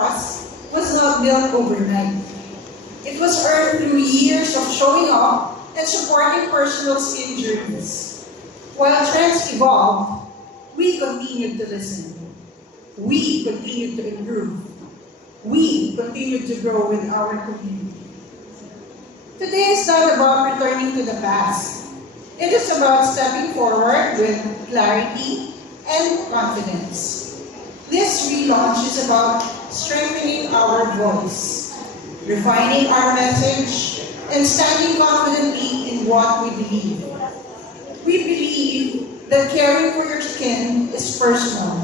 trust was not built overnight. It was earned through years of showing up and supporting personal skin journeys. While trends evolved, we continued to listen. We continued to improve. We continued to grow with our community. Today is not about returning to the past. It is about stepping forward with clarity and confidence. This relaunch is about strengthening our voice, refining our message, and standing confidently in what we believe. We believe that caring for your skin is personal.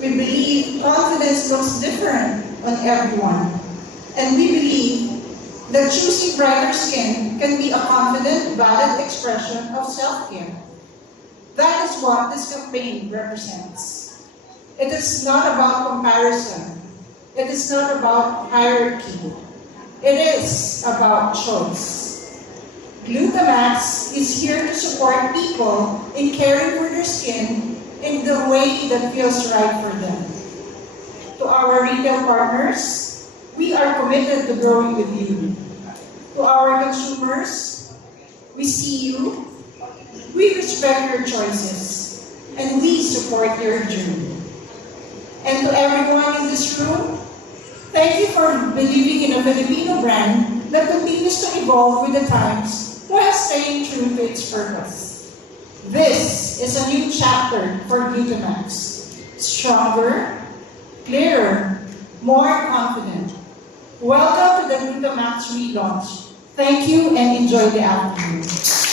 We believe confidence looks different on everyone. And we believe that choosing brighter skin can be a confident, valid expression of self-care. That is what this campaign represents. It is not about comparison. It is not about hierarchy. It is about choice. Glutamax is here to support people in caring for their skin in the way that feels right for them. To our retail partners, we are committed to growing with you. To our consumers, we see you, we respect your choices, and we support your journey. And to everyone in this room, thank you for believing in a Filipino brand that continues to evolve with the times while staying true to its purpose. This is a new chapter for Glutamax. Stronger, clearer, more confident. Welcome to the Glutamax relaunch. Thank you and enjoy the afternoon.